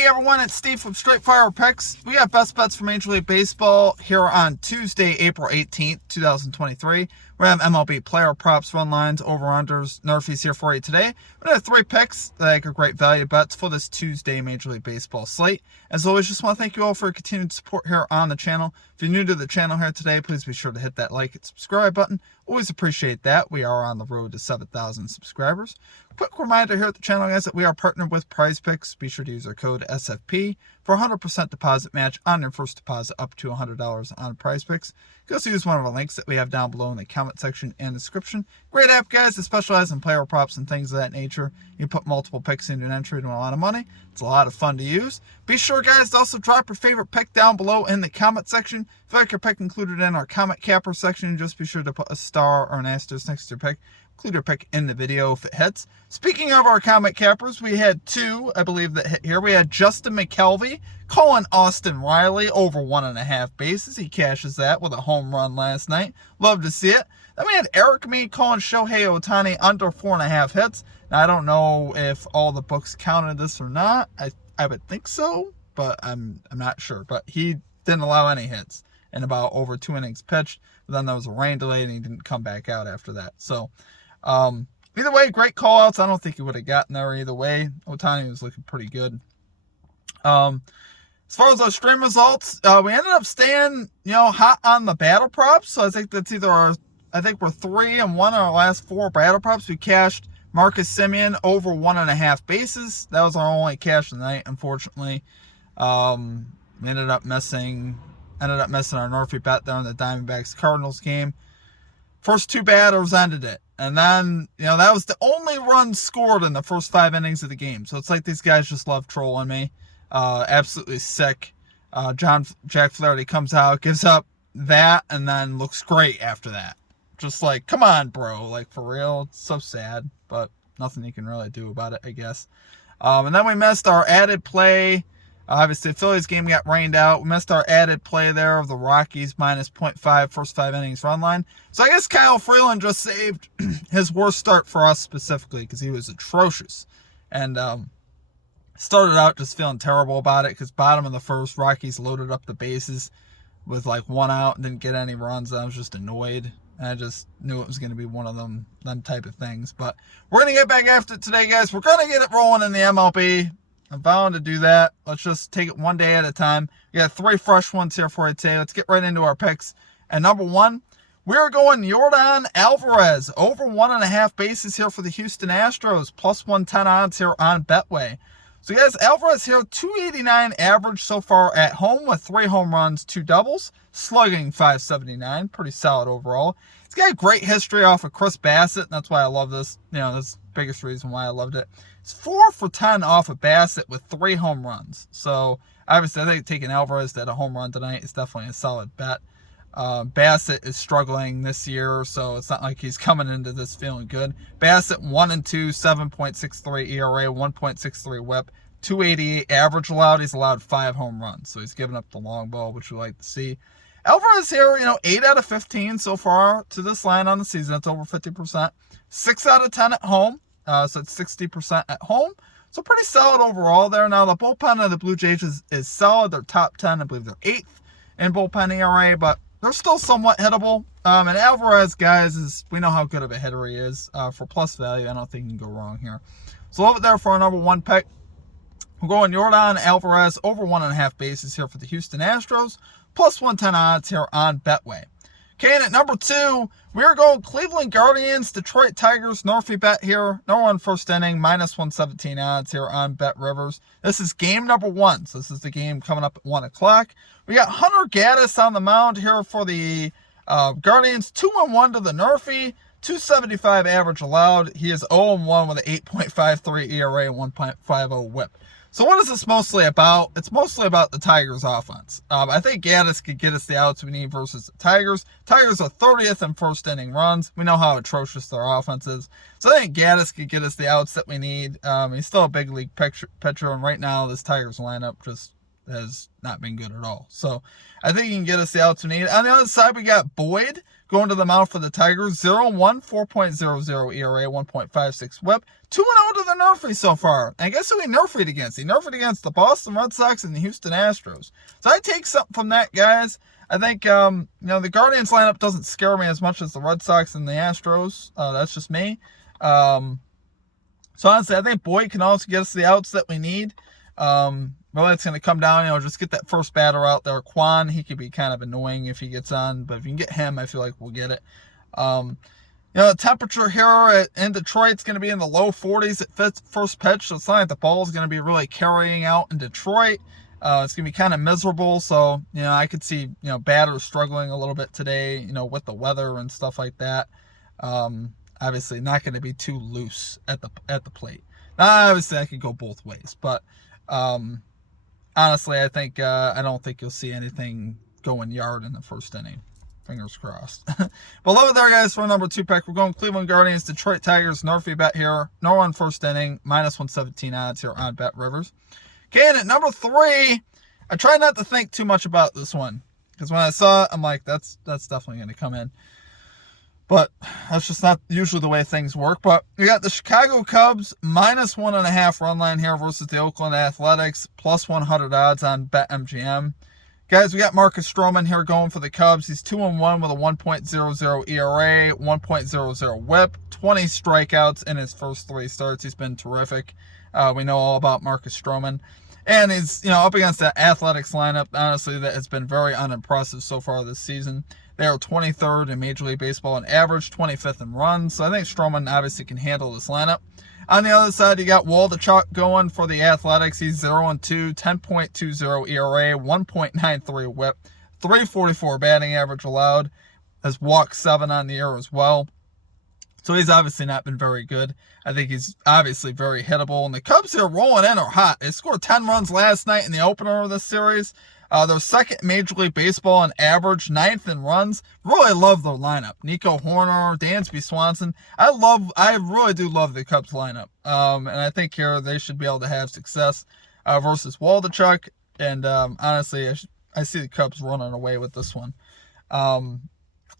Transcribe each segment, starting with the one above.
Hey everyone, it's Steve from Straight Fire Picks. We got best bets for Major League Baseball here on Tuesday, April 18th, 2023. We have MLB player props, run lines, over-unders, NRFIs here for you today. We have 3 picks that I think are great value bets for this Tuesday Major League Baseball slate. As always, just want to thank you all for your continued support here on the channel. If you're new to the channel here today, please be sure to hit that like and subscribe button. Always appreciate that. We are on the road to 7,000 subscribers. Quick reminder here at the channel, guys, that we are partnered with Prize Picks. Be sure to use our code SFP for a 100% deposit match on your first deposit up to $100 on Prize Picks. You can also use one of our links that we have down below in the comment section and description. Great app, guys, that specialize in player props and things of that nature. You put multiple picks into an entry to win a lot of money. It's a lot of fun to use. Be sure, guys, to also drop your favorite pick down below in the comment section. If you like your pick included in our comment capper section, just be sure to put a star or an asterisk next to your pick. Include your pick in the video if it hits. Speaking of our comment cappers, we had 2, I believe, that hit here. We had Justin McKelvey calling Austin Riley over 1.5 bases. He cashes that with a home run last night. Love to see it. Then we had Eric Mead calling Shohei Ohtani under 4.5 hits. Now, I don't know if all the books counted this or not. I would think so, but I'm not sure. But he didn't allow any hits in about over 2 innings pitched. But then there was a rain delay and he didn't come back out after that. So, either way, great call outs. I don't think he would have gotten there either way. Ohtani was looking pretty good. As far as our stream results, we ended up staying, hot on the battle props. So I think that's either I think we're 3-1 on our last 4 battle props. We cashed Marcus Semien over 1.5 bases. That was our only cash tonight, unfortunately. We ended up missing our NRFI bet there on the Diamondbacks Cardinals game. First 2 batters ended it. And then, that was the only run scored in the first 5 innings of the game. So it's like these guys just love trolling me. Absolutely sick. Jack Flaherty comes out, gives up that, and then looks great after that. Just like, come on, bro. Like, for real. It's so sad. But nothing you can really do about it, I guess. And then we missed our added play. Obviously, the Phillies game got rained out. We missed our added play there of the Rockies minus 0.5 first 5 innings run line. So I guess Kyle Freeland just saved his worst start for us specifically because he was atrocious. And started out just feeling terrible about it because bottom of the first, Rockies loaded up the bases with like 1 out and didn't get any runs. I was just annoyed. And I just knew it was going to be one of them type of things. But we're going to get back after it today, guys. We're going to get it rolling in the MLB. I'm bound to do that. Let's just take it one day at a time. We got 3 fresh ones here for you today. Let's get right into our picks. And number 1, we're going Yordan Alvarez over 1.5 bases here for the Houston Astros. Plus 110 odds here on Betway. So guys, Alvarez here, 289 average so far at home with 3 home runs, 2 doubles, slugging 579. Pretty solid overall. He's got a great history off of Chris Bassett, and that's why I love this. That's the biggest reason why I loved it. It's 4 for 10 off of Bassett with 3 home runs. So obviously, I think taking Alvarez to hit a home run tonight is definitely a solid bet. Bassett is struggling this year, so it's not like he's coming into this feeling good. Bassett 1-2, 7.63 ERA, 1.63 WHIP, 288 average allowed. He's allowed 5 home runs, so he's giving up the long ball, which we like to see. Alvarez here, 8 out of 15 so far to this line on the season. That's over 50%. 6 out of 10 at home, so it's 60% at home. So pretty solid overall there. Now, the bullpen of the Blue Jays is solid. They're top 10. I believe they're 8th in bullpen ERA, but they're still somewhat hittable. And Alvarez, guys, we know how good of a hitter he is. For plus value, I don't think you can go wrong here. So love it there for our number 1 pick. We're going Yordan Alvarez over 1.5 bases here for the Houston Astros. Plus 110 odds here on Betway. Okay, and at number 2, we're going Cleveland Guardians, Detroit Tigers, NRFI bet here. Number 1 first inning, minus 117 odds here on Bet Rivers. This is game number 1, so this is the game coming up at 1 o'clock. We got Hunter Gaddis on the mound here for the Guardians, 2-1 to the NRFI, 275 average allowed. He is 0-1 with an 8.53 ERA and 1.50 WHIP. So what is this mostly about? It's mostly about the Tigers offense. I think Gaddis could get us the outs we need versus the Tigers. Tigers are 30th in first inning runs. We know how atrocious their offense is. So I think Gaddis could get us the outs that we need. He's still a big league pitcher, and right now this Tigers lineup has not been good at all. So I think he can get us the outs we need. On the other side, we got Boyd going to the mound for the Tigers. 0-1, 4.00 ERA, 1.56 whip. 2-0 to the NRFI so far. And guess who he NRFI'd against? He NRFI'd against the Boston Red Sox and the Houston Astros. So I take something from that, guys. I think, the Guardians lineup doesn't scare me as much as the Red Sox and the Astros. That's just me. So honestly, I think Boyd can also get us the outs that we need. Really, it's going to come down, just get that first batter out there. Quan, he could be kind of annoying if he gets on, but if you can get him, I feel like we'll get it. The temperature here in Detroit is going to be in the low 40s at first pitch, so it's not like the ball is going to be really carrying out in Detroit. It's going to be kind of miserable, so, I could see, batters struggling a little bit today, with the weather and stuff like that. Obviously, not going to be too loose at the plate. Now, obviously, I could go both ways, but honestly, I think I don't think you'll see anything going yard in the first inning. Fingers crossed. But love it there, guys, for our number 2 pick. We're going Cleveland Guardians, Detroit Tigers, NRFI bet here. No run first inning, -117 odds here on Bet Rivers. Okay, and at number 3, I try not to think too much about this one, because when I saw it, I'm like, that's definitely going to come in. But that's just not usually the way things work. But we got the Chicago Cubs -1.5 run line here versus the Oakland Athletics, +100 odds on BetMGM. Guys, we got Marcus Stroman here going for the Cubs. He's 2-1 with a 1.00 ERA, 1.00 whip, 20 strikeouts in his first 3 starts. He's been terrific. We know all about Marcus Stroman. And he's, up against that Athletics lineup, honestly, that has been very unimpressive so far this season. They are 23rd in Major League Baseball in average, 25th in runs. So I think Stroman obviously can handle this lineup. On the other side, you got Waldichuk going for the Athletics. He's 0-2, 10.20 ERA, 1.93 whip, 344 batting average allowed. Has walked 7 on the year as well. So he's obviously not been very good. I think he's obviously very hittable. And the Cubs here rolling in are hot. They scored 10 runs last night in the opener of this series. They're second Major League Baseball in average, 9th in runs. Really love their lineup. Nico Horner, Dansby Swanson. I really do love the Cubs lineup. And I think here they should be able to have success versus Waldichuk. And honestly, I see the Cubs running away with this one. When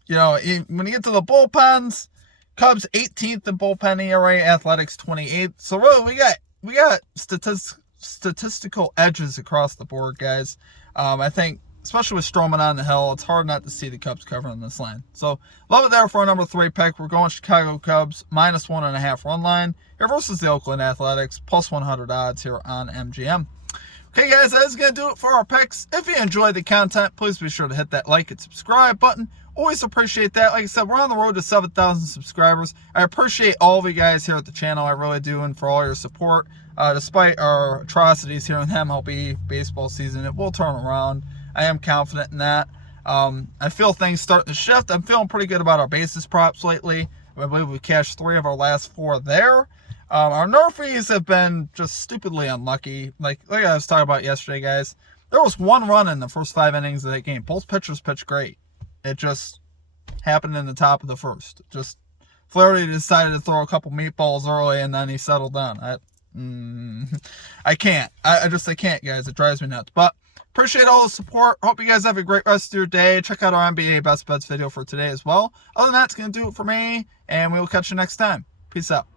you get to the bullpens, Cubs 18th in bullpen ERA, Athletics 28th. So really, we got statistical edges across the board, guys. I think, especially with Stroman on the hill, it's hard not to see the Cubs covering this line. So, love it there for our number 3 pick. We're going Chicago Cubs, -1.5 run line here versus the Oakland Athletics, +100 odds here on MGM. Okay, guys, that is going to do it for our picks. If you enjoyed the content, please be sure to hit that like and subscribe button. Always appreciate that. Like I said, we're on the road to 7,000 subscribers. I appreciate all of you guys here at the channel. I really do, and for all your support. Despite our atrocities here in the MLB baseball season, it will turn around. I am confident in that. I feel things starting to shift. I'm feeling pretty good about our basis props lately. I believe we cashed 3 of our last 4 there. Our NRFIs have been just stupidly unlucky. Like I was talking about yesterday, guys. There was 1 run in the first 5 innings of that game. Both pitchers pitched great. It just happened in the top of the first. Just Flaherty decided to throw a couple meatballs early, and then he settled down. I can't. I can't, guys. It drives me nuts. But appreciate all the support. Hope you guys have a great rest of your day. Check out our NBA Best Bets video for today as well. Other than that, it's going to do it for me, and we will catch you next time. Peace out.